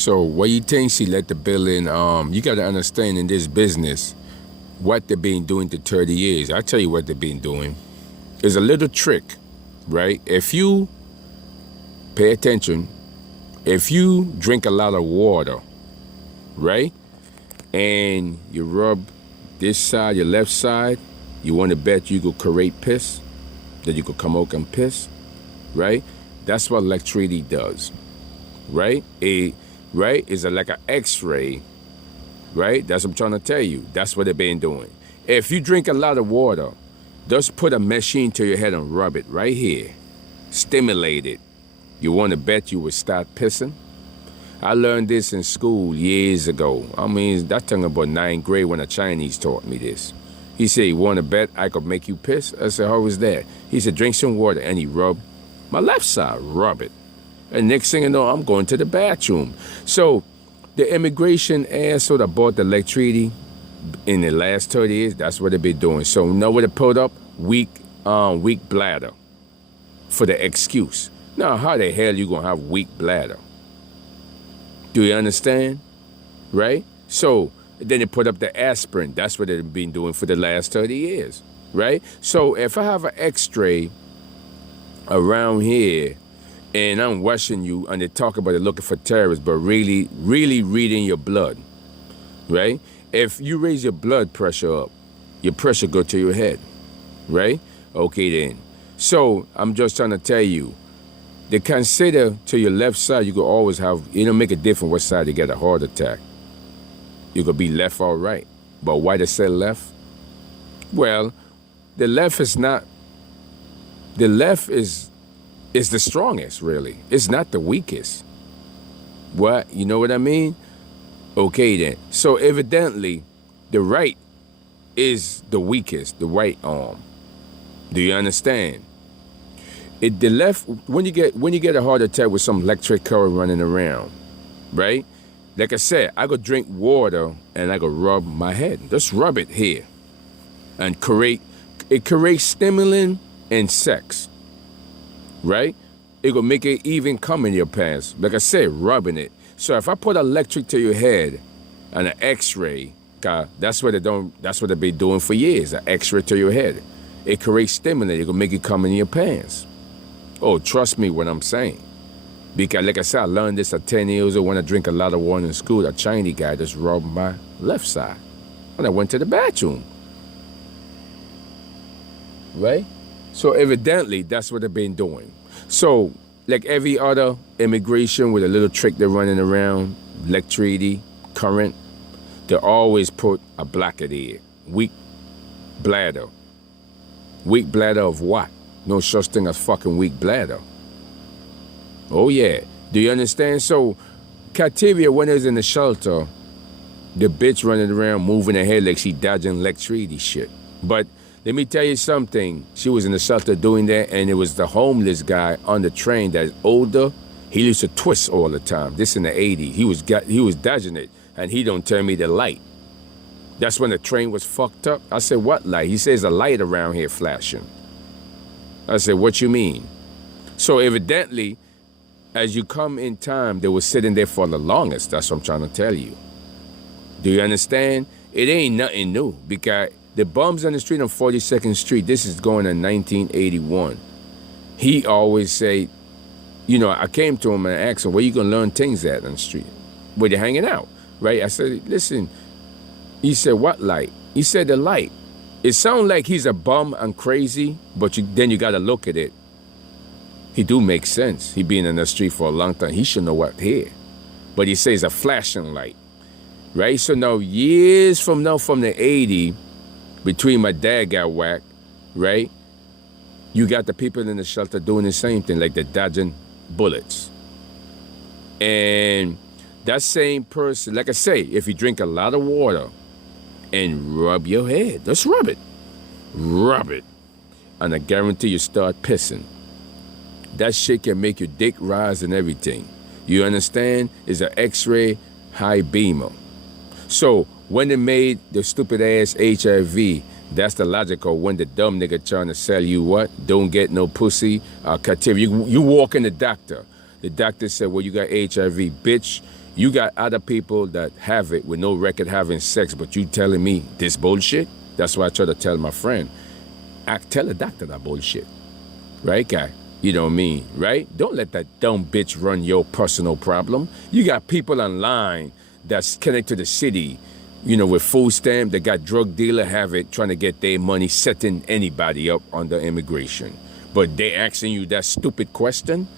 So what you think she let the bill in? You got to understand in this business what they've been doing to 30 years. I tell you what they've been doing. There's a little trick, right? If you pay attention, if you drink a lot of water, right, and you rub this side, your left side, you want to bet you could create piss, that you could come out and piss, right? That's what electricity does, right? It's like an X-ray, right? That's what I'm trying to tell you. That's what they've been doing. If you drink a lot of water, just put a machine to your head and rub it right here. Stimulate it. You want to bet you would start pissing? I learned this in school years ago. I mean, that's talking about 9th grade when a Chinese taught me this. He said, you want to bet I could make you piss? I said, how was that? He said, drink some water. And he rubbed my left side, rub it. And next thing you know, I'm going to the bathroom. So the immigration asshole that bought the electricity in the last 30 years, that's what they've been doing. So you know what they put up? Weak bladder for the excuse. Now, how the hell you going to have weak bladder? Do you understand? Right? So then they put up the aspirin. That's what they've been doing for the last 30 years. Right? So if I have an x-ray around here and I'm watching you and they talk about it looking for terrorists, but really reading your blood, right? If you raise your blood pressure up, your pressure go to your head, right? Okay then. So I'm just trying to tell you, they consider to your left side, you could always have, it don't make a difference what side you get a heart attack. You could be left or right. But why they say left? Well, the left is the strongest, really. It's not the weakest. What? You know what I mean? Okay then. So evidently, the right is the weakest, the right arm. Do you understand? The left, when you get a heart attack with some electric current running around, right? Like I said, I could drink water and I could rub my head. Just rub it here. And it creates stimulant and sex. Right? It could make it even come in your pants. Like I said, rubbing it. So if I put electric to your head and an x-ray, that's what they've been doing for years, an x-ray to your head. It creates stimulant. It could make it come in your pants. Oh, trust me what I'm saying. Because like I said, I learned this at 10 years old when I drink a lot of water in school. A Chinese guy just rubbed my left side. And I went to the bathroom. Right? So evidently, that's what they've been doing. So, like every other immigration with a little trick they're running around, electricity, current, they always put a blocker there. Weak bladder. Weak bladder of what? No such thing as fucking weak bladder. Oh yeah. Do you understand? So, Kativia, when it was in the shelter, the bitch running around moving her head like she dodging electricity shit. But let me tell you something. She was in the shelter doing that, and it was the homeless guy on the train that's older. He used to twist all the time. This in the 80s. He was dodging it, and he don't turn me the light. That's when the train was fucked up. I said, what light? He says a light around here flashing. I said, what you mean? So evidently, as you come in time, they were sitting there for the longest. That's what I'm trying to tell you. Do you understand? It ain't nothing new because the bums on the street on 42nd Street, this is going in 1981. He always say, you know, I came to him and asked him, where you going to learn things at on the street? Where they hanging out, right? I said, listen. He said, what light? He said, the light. It sounds like he's a bum and crazy, but then you got to look at it. He do make sense. He been in the street for a long time. He should know what here. But he says a flashing light, right? So now, years from now, from the 80s, between my dad got whacked, right? You got the people in the shelter doing the same thing, like they're dodging bullets. And that same person, like I say, if you drink a lot of water and rub your head, just rub it. Rub it. And I guarantee you start pissing. That shit can make your dick rise and everything. You understand? It's an X-ray high beamer. So when they made the stupid ass HIV, that's the logical when the dumb nigga trying to sell you what? Don't get no pussy. You walk in the doctor. The doctor said, well, you got HIV, bitch. You got other people that have it with no record having sex, but you telling me this bullshit? That's why I try to tell my friend, tell the doctor that bullshit. Right, guy? You know what I mean, right? Don't let that dumb bitch run your personal problem. You got people online that's connected to the city, you know, with food stamp, they got drug dealer have it, trying to get their money, setting anybody up under immigration. But they asking you that stupid question.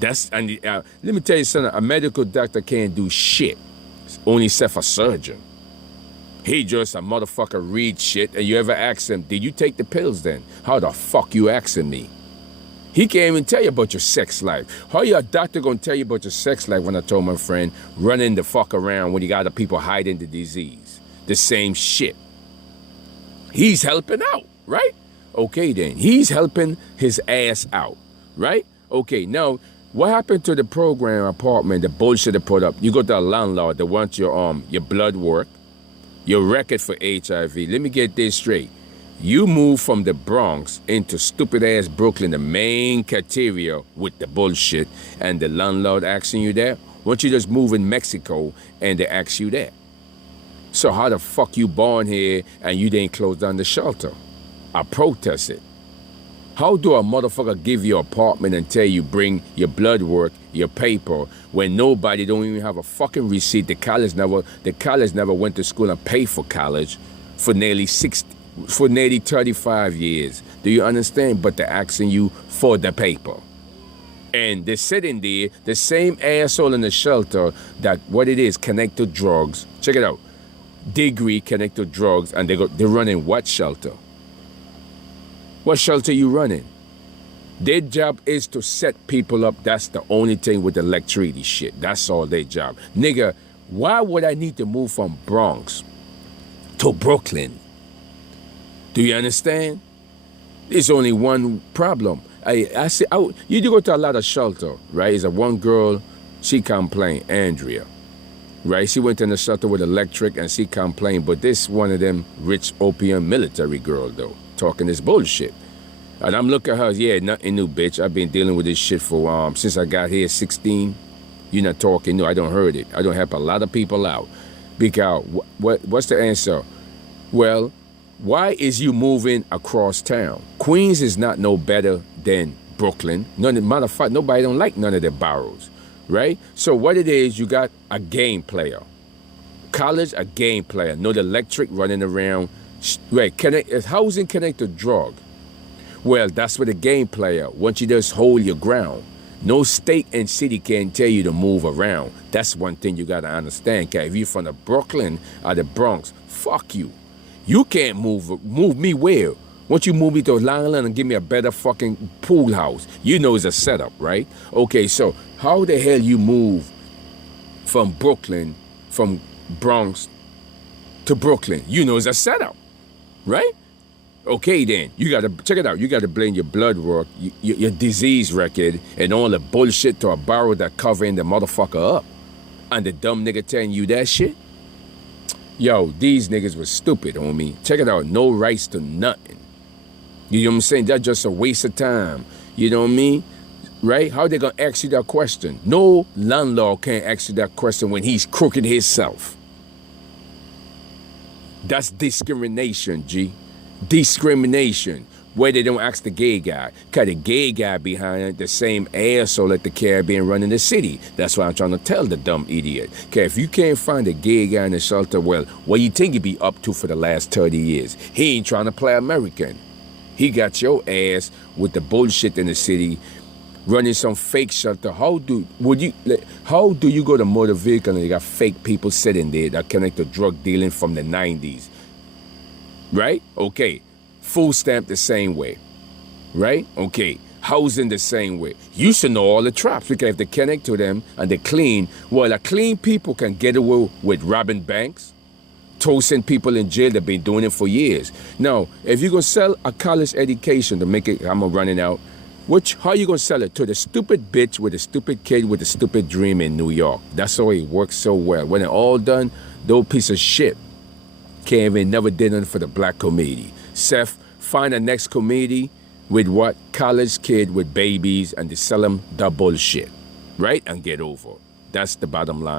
Let me tell you something, a medical doctor can't do shit, only except a surgeon. He just a motherfucker read shit, and you ever ask him, did you take the pills then? How the fuck you asking me? He can't even tell you about your sex life. How your doctor gonna tell you about your sex life when I told my friend, running the fuck around when you got the people hiding the disease? The same shit. He's helping out, right? Okay then, he's helping his ass out, right? Okay, now, what happened to the program apartment, the bullshit they put up? You go to a landlord that wants your blood work, your record for HIV. Let me get this straight. You move from the Bronx into stupid-ass Brooklyn, the main criteria with the bullshit, and the landlord asking you that? Why don't you just move in Mexico and they ask you that? So how the fuck you born here and you didn't close down the shelter? I protest it. How do a motherfucker give you an apartment and tell you bring your blood work, your paper, when nobody don't even have a fucking receipt? The college never went to school and paid for college for nearly 35 years. Do you understand? But they're asking you for the paper. And they're sitting there, the same asshole in the shelter that what it is, connect to drugs. Check it out. Degree connect to drugs, and they're running what shelter? What shelter you running? Their job is to set people up. That's the only thing with the electricity shit. That's all their job. Nigga, why would I need to move from Bronx to Brooklyn? Do you understand? There's only one problem. You do go to a lot of shelter, right? It's a one girl, she complained, Andrea. Right? She went in the shelter with electric and she complained, but this one of them rich opium military girl though, talking this bullshit. And I'm looking at her, yeah, nothing new, bitch. I've been dealing with this shit for since I got here 16. You're not talking, no, I don't heard it. I don't help a lot of people out. Because what's the answer? Well, why is you moving across town? Queens is not no better than Brooklyn. Matter of fact, nobody don't like none of their boroughs, right? So what it is, you got a game player. College, a game player. No the electric running around. Right, housing connect to drug. Well, that's what a game player. Once you just hold your ground. No state and city can tell you to move around. That's one thing you gotta understand. Cause if you're from the Brooklyn or the Bronx, fuck you. You can't move me where? Once you move me to Long Island and give me a better fucking pool house, you know it's a setup, right? Okay, so how the hell you move from Brooklyn, from Bronx to Brooklyn? You know it's a setup, right? Okay then, you gotta, check it out, you gotta blame your blood work, your disease record, and all the bullshit to a borough that covering the motherfucker up. And the dumb nigga telling you that shit? Yo, these niggas was stupid, homie. Check it out, no rights to nothing. You know what I'm saying? That's just a waste of time. You know what I mean? Right? How they gonna ask you that question? No landlord can't ask you that question when he's crooked himself. That's discrimination, G. Discrimination. Where they don't ask the gay guy. Cause the gay guy behind it, the same asshole at the Caribbean running the city. That's what I'm trying to tell the dumb idiot. Cause if you can't find a gay guy in the shelter, well, what you think he be up to for the last 30 years? He ain't trying to play American. He got your ass with the bullshit in the city, running some fake shelter. How do you go to motor vehicle and you got fake people sitting there that connect to drug dealing from the 90s? Right? Okay. Food stamp the same way. Right? Okay. Housing the same way. You should know all the traps because if they connect to them and they're clean, well, a clean people can get away with robbing banks, toasting people in jail. They've been doing it for years. Now, if you're going to sell a college education to make it, I'm running out, how you going to sell it? To the stupid bitch with the stupid kid with the stupid dream in New York. That's how it works so well. When it's all done, those piece of shit can't even never did nothing for the black community. Seth, find the next community with what? College kid with babies and they sell them the bullshit. Right? And get over. That's the bottom line.